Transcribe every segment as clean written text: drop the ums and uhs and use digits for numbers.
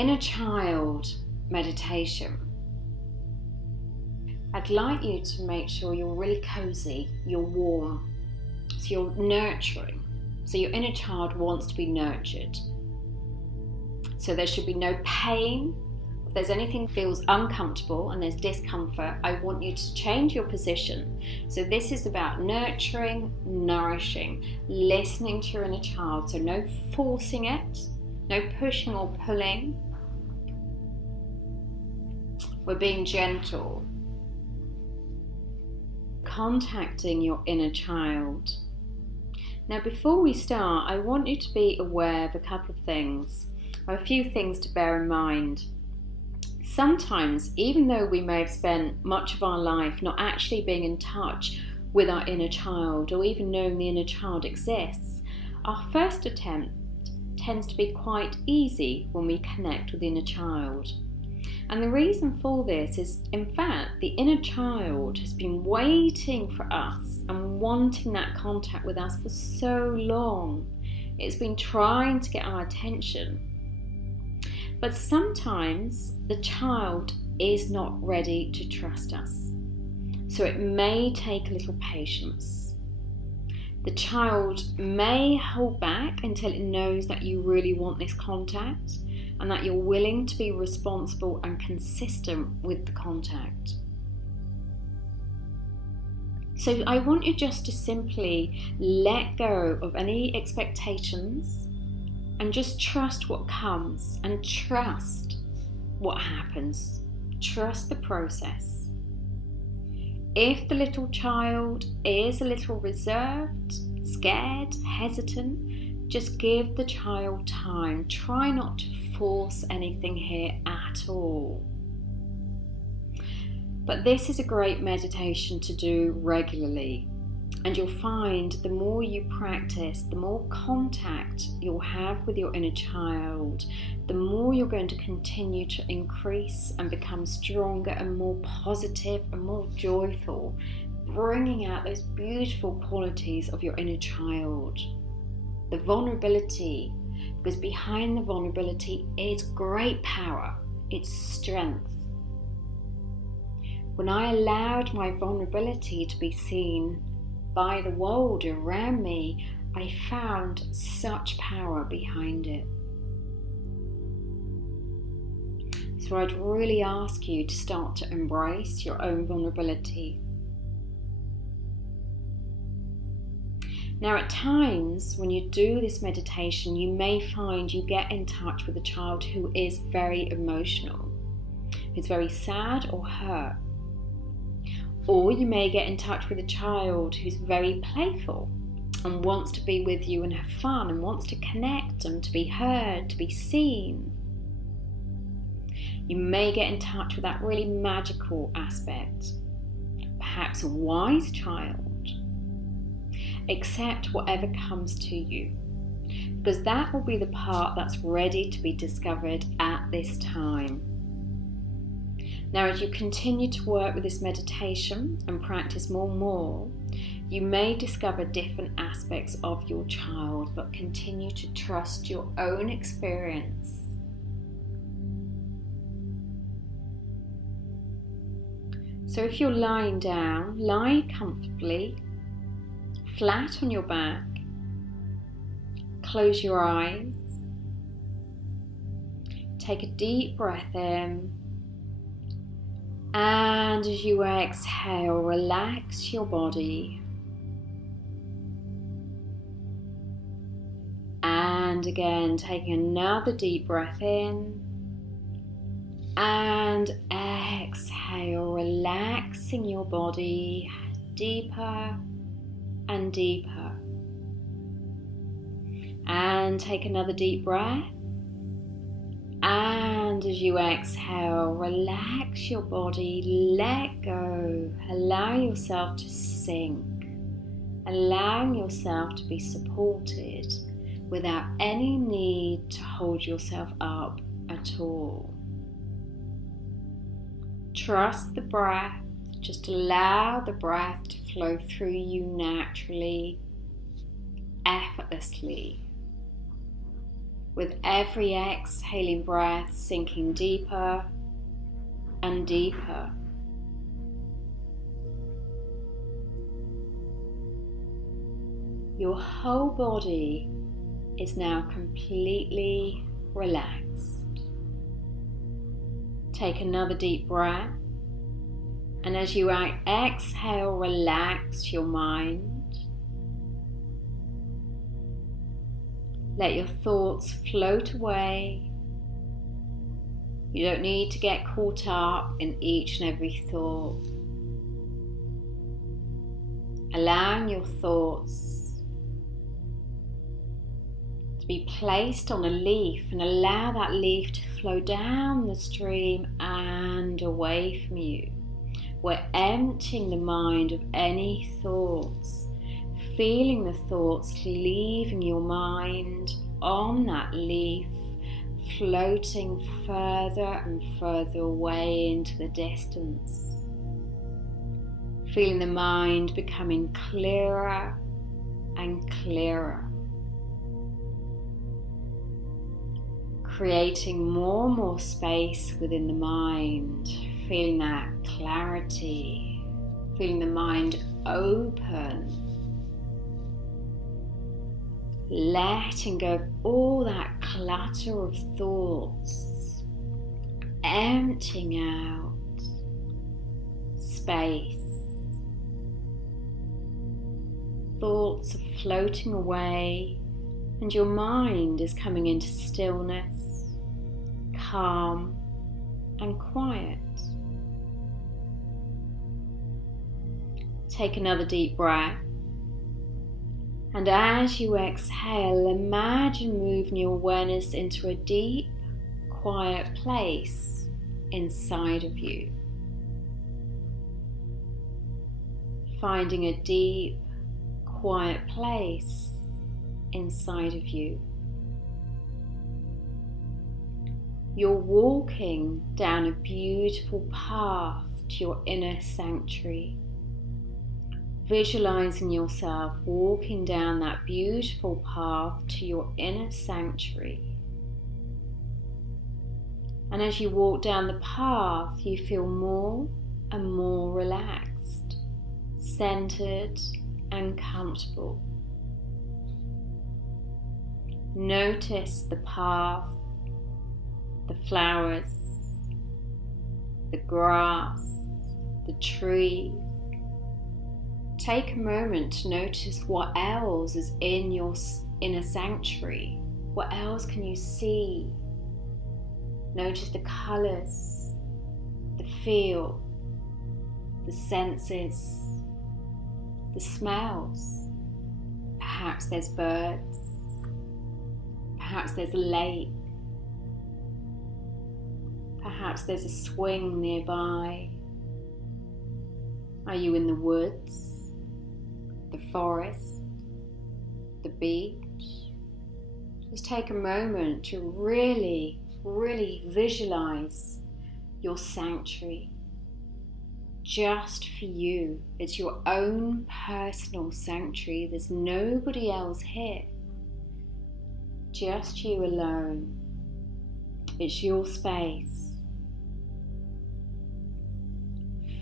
inner child meditation, I'd like you to make sure you're really cozy, you're warm, so you're nurturing. So your inner child wants to be nurtured. So there should be no pain. If there's anything that feels uncomfortable and there's discomfort, I want you to change your position. So this is about nurturing, nourishing, listening to your inner child. So no forcing it, no pushing or pulling. We're being gentle. Contacting your inner child. Now, before we start, I want you to be aware of a couple of things, or a few things to bear in mind. Sometimes, even though we may have spent much of our life not actually being in touch with our inner child, or even knowing the inner child exists, our first attempt tends to be quite easy when we connect with the inner child. And the reason for this is, in fact, the inner child has been waiting for us and wanting that contact with us for so long. It's been trying to get our attention. But sometimes the child is not ready to trust us. So it may take a little patience. The child may hold back until it knows that you really want this contact, and that you're willing to be responsible and consistent with the contact. So I want you just to simply let go of any expectations and just trust what comes and trust what happens. Trust the process. If the little child is a little reserved, scared, hesitant, just give the child time. Try not to force anything here at all. But this is a great meditation to do regularly, and you'll find the more you practice, the more contact you'll have with your inner child, the more you're going to continue to increase and become stronger and more positive and more joyful, bringing out those beautiful qualities of your inner child. The vulnerability, because behind the vulnerability is great power, it's strength. When I allowed my vulnerability to be seen by the world around me, I found such power behind it. So I'd really ask you to start to embrace your own vulnerability. Now, at times when you do this meditation, you may find you get in touch with a child who is very emotional, who's very sad or hurt. Or you may get in touch with a child who's very playful and wants to be with you and have fun and wants to connect and to be heard, to be seen. You may get in touch with that really magical aspect, perhaps a wise child. Accept whatever comes to you, because that will be the part that's ready to be discovered at this time. Now, as you continue to work with this meditation and practice more and more, you may discover different aspects of your child, but continue to trust your own experience. So if you're lying down, lie comfortably, flat on your back, close your eyes, take a deep breath in, and as you exhale, relax your body, and again taking another deep breath in, and exhale, relaxing your body deeper and deeper. And take another deep breath, and as you exhale, relax your body, let go, allow yourself to sink, allowing yourself to be supported without any need to hold yourself up at all. Trust the breath, just allow the breath to flow through you naturally, effortlessly, with every exhaling breath sinking deeper and deeper. Your whole body is now completely relaxed. Take another deep breath, and as you exhale, relax your mind. Let your thoughts float away. You don't need to get caught up in each and every thought. Allowing your thoughts to be placed on a leaf, and allow that leaf to flow down the stream and away from you. We're emptying the mind of any thoughts, feeling the thoughts leaving your mind on that leaf, floating further and further away into the distance. Feeling the mind becoming clearer and clearer. Creating more and more space within the mind, feeling that clarity, feeling the mind open, letting go of all that clutter of thoughts, emptying out space. Thoughts are floating away, and your mind is coming into stillness, calm and quiet. Take another deep breath, and as you exhale, imagine moving your awareness into a deep, quiet place inside of you. Finding a deep, quiet place inside of you. You're walking down a beautiful path to your inner sanctuary. Visualizing yourself walking down that beautiful path to your inner sanctuary. And as you walk down the path, you feel more and more relaxed, centered and comfortable. Notice the path, the flowers, the grass, the trees. Take a moment to notice what else is in your inner sanctuary. What else can you see? Notice the colors, the feel, the senses, the smells. Perhaps there's birds. Perhaps there's a lake. Perhaps there's a swing nearby. Are you in the woods, the forest, the beach? Just take a moment to really visualize your sanctuary. Just for you. It's your own personal sanctuary. There's nobody else here. Just you alone. It's your space.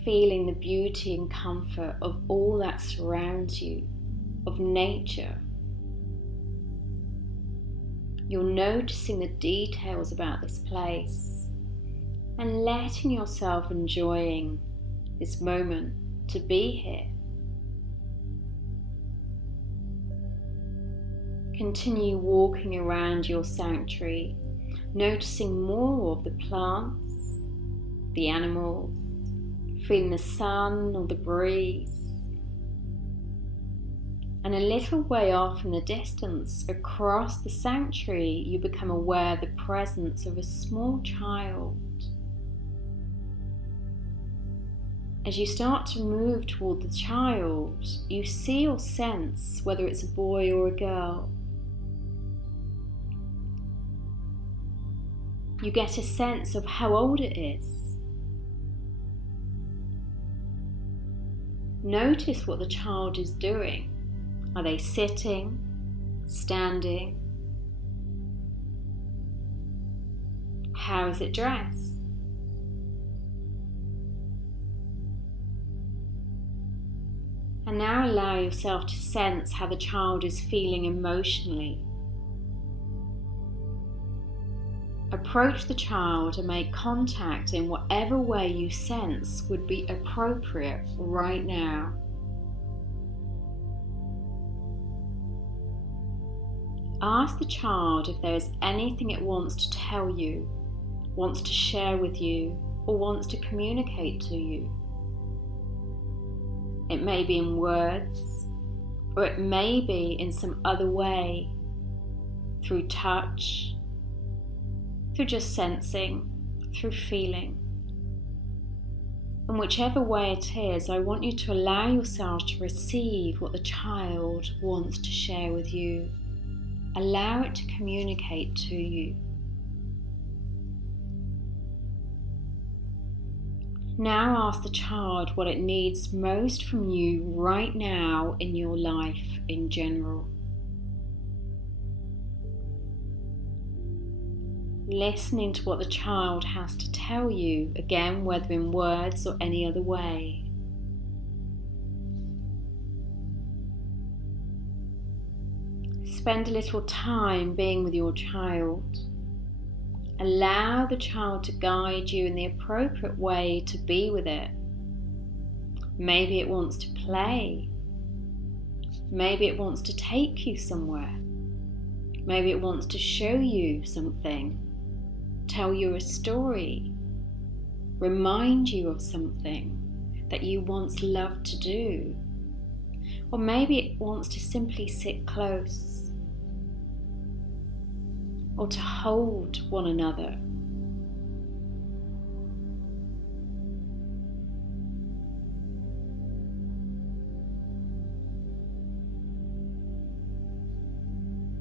Feeling the beauty and comfort of all that surrounds you, of nature. You're noticing the details about this place and letting yourself enjoying this moment to be here. Continue walking around your sanctuary, noticing more of the plants, the animals, feeling the sun or the breeze. And a little way off in the distance, across the sanctuary, you become aware of the presence of a small child. As you start to move toward the child, you see or sense whether it's a boy or a girl. You get a sense of how old it is. Notice what the child is doing. Are they sitting, standing? How is it dressed? And now allow yourself to sense how the child is feeling emotionally. Approach the child and make contact in whatever way you sense would be appropriate right now. Ask the child if there is anything it wants to tell you, wants to share with you, or wants to communicate to you. It may be in words, or it may be in some other way, through touch, through just sensing, through feeling. And whichever way it is, I want you to allow yourself to receive what the child wants to share with you. Allow it to communicate to you. Now ask the child what it needs most from you right now in your life in general. Listening to what the child has to tell you, again, whether in words or any other way. Spend a little time being with your child. Allow the child to guide you in the appropriate way to be with it. Maybe it wants to play. Maybe it wants to take you somewhere. Maybe it wants to show you something, tell you a story, remind you of something that you once loved to do. Or maybe it wants to simply sit close, or to hold one another.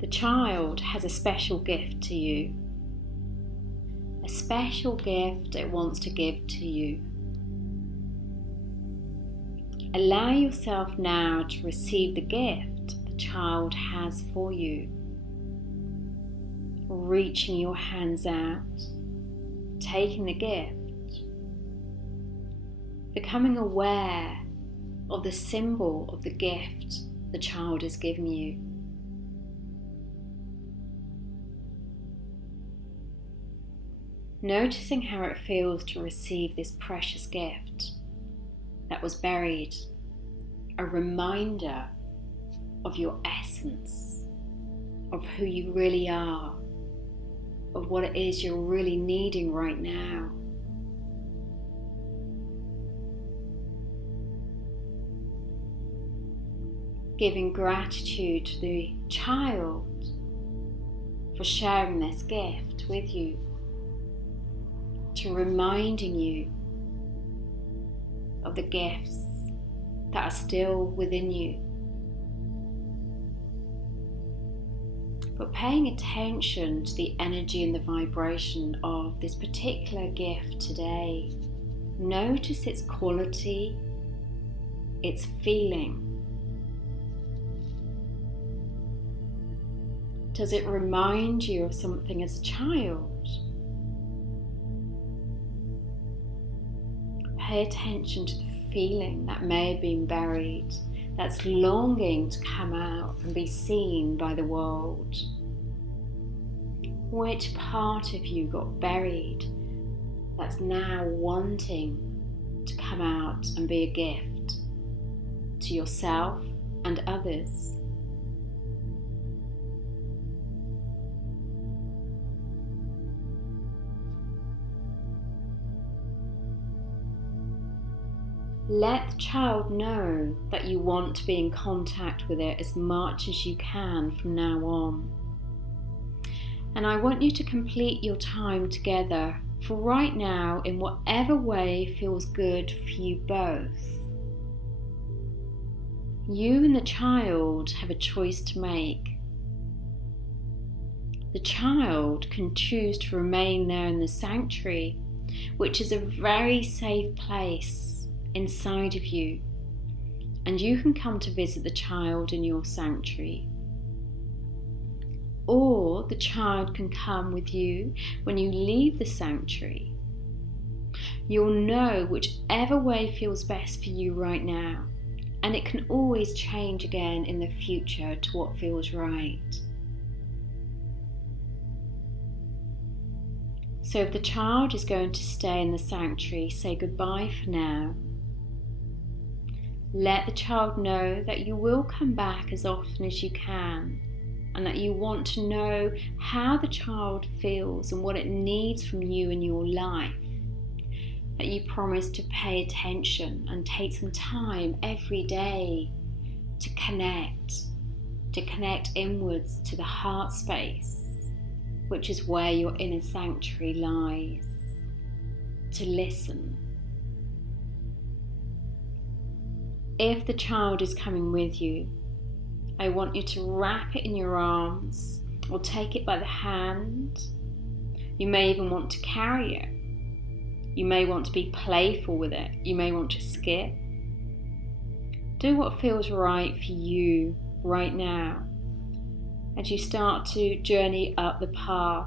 The child has a special gift to you, a special gift it wants to give to you. Allow yourself now to receive the gift the child has for you. Reaching your hands out, taking the gift, becoming aware of the symbol of the gift the child has given you. Noticing how it feels to receive this precious gift that was buried, a reminder of your essence, of who you really are, of what it is you're really needing right now. Giving gratitude to the child for sharing this gift with you, to reminding you of the gifts that are still within you. But paying attention to the energy and the vibration of this particular gift today. Notice its quality, its feeling. Does it remind you of something as a child? Pay attention to the feeling that may have been buried, that's longing to come out and be seen by the world. Which part of you got buried that's now wanting to come out and be a gift to yourself and others? Let the child know that you want to be in contact with it as much as you can from now on. And I want you to complete your time together for right now in whatever way feels good for you both. You and the child have a choice to make. The child can choose to remain there in the sanctuary, which is a very safe place inside of you, and you can come to visit the child in your sanctuary. or the child can come with you when you leave the sanctuary. You'll know whichever way feels best for you right now, and it can always change again in the future to what feels right. So if the child is going to stay in the sanctuary, say goodbye for now. Let the child know that you will come back as often as you can, and that you want to know how the child feels and what it needs from you in your life. That you promise to pay attention and take some time every day to connect inwards to the heart space, which is where your inner sanctuary lies, to listen. If the child is coming with you, I want you to wrap it in your arms or take it by the hand. You may even want to carry it. You may want to be playful with it. You may want to skip. Do what feels right for you right now as you start to journey up the path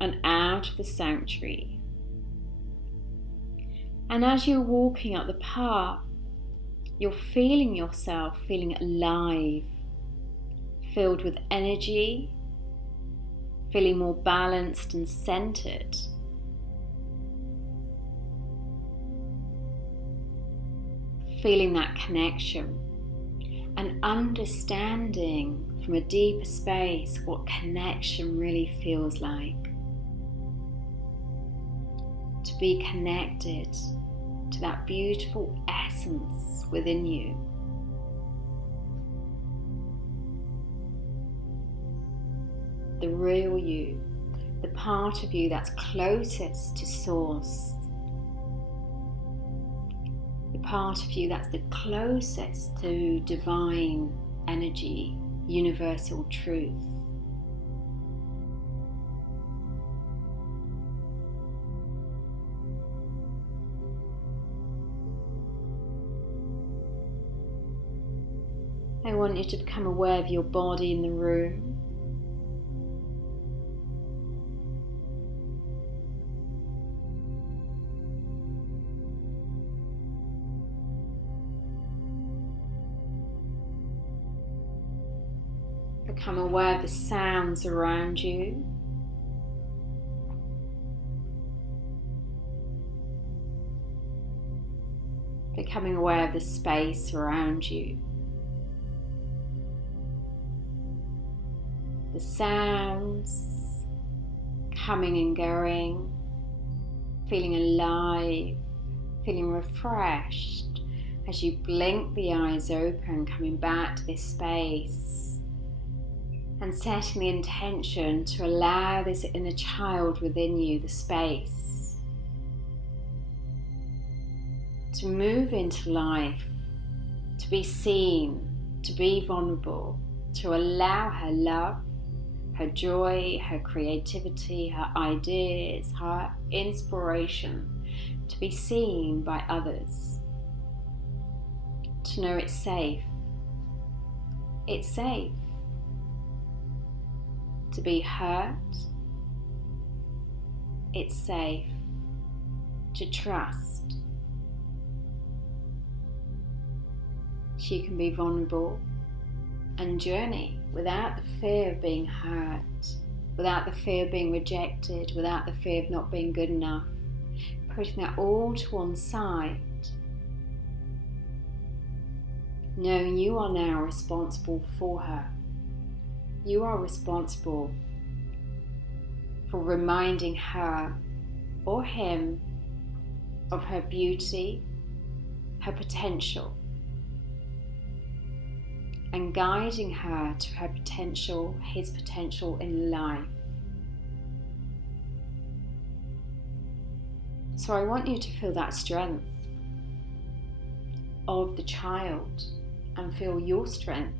and out of the sanctuary. And as you're walking up the path, you're feeling yourself feeling alive, filled with energy, feeling more balanced and centered. Feeling that connection and understanding from a deeper space what connection really feels like. To be connected to that beautiful essence within you. The real you, the part of you that's closest to source. The part of you that's the closest to divine energy, universal truth. I want you to become aware of your body in the room. Become aware of the sounds around you. Becoming aware of the space around you. The sounds coming and going, feeling alive, feeling refreshed as you blink the eyes open, coming back to this space and setting the intention to allow this inner child within you the space to move into life, to be seen, to be vulnerable, to allow her love, her joy, her creativity, her ideas, her inspiration to be seen by others. To know it's safe. It's safe to be hurt. It's safe to trust. She can be vulnerable and journey without the fear of being hurt, without the fear of being rejected, without the fear of not being good enough, putting that all to one side, knowing you are now responsible for her. You are responsible for reminding her or him of her beauty, her potential, and guiding her to her potential, his potential in life. So I want you to feel that strength of the child and feel your strength.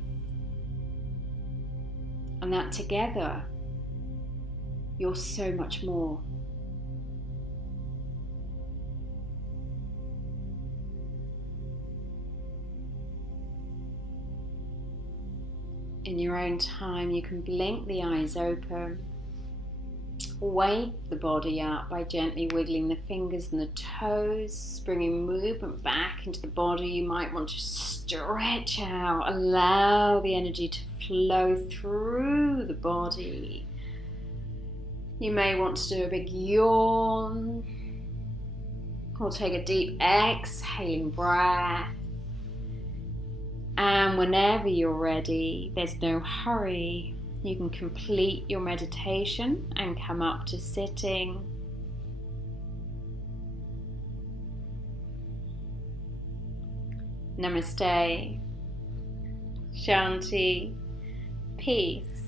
And that together, you're so much more. In your own time, you can blink the eyes open. Wake the body up by gently wiggling the fingers and the toes, bringing movement back into the body. You might want to stretch out, allow the energy to flow through the body. You may want to do a big yawn, or take a deep exhaling breath. And whenever you're ready, there's no hurry. You can complete your meditation and come up to sitting. Namaste, Shanti, peace.